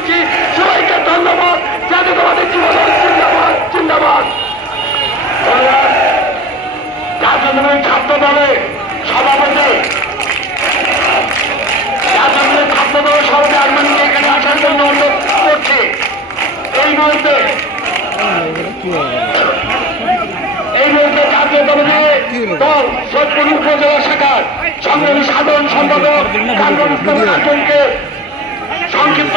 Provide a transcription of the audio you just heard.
করছি। সবাইকে ধন্যবাদ। জাতীয়তাবাদী যুবদল জিন্দাবাদ জিন্দাবাদ। জাতীয় ছাত্র দলের সভাপতি জাতীয় ছাত্র দলের সভাপতি আরমানকে এখানে আসার জন্য অনুরোধ করছি। এই মুহূর্তে জাতীয় দল সৈয়দপুর উপজেলা শাখার সংগ্রামী সাধারণ সম্পাদক কামরুল ইসলাম রাজনকে সংক্ষিপ্ত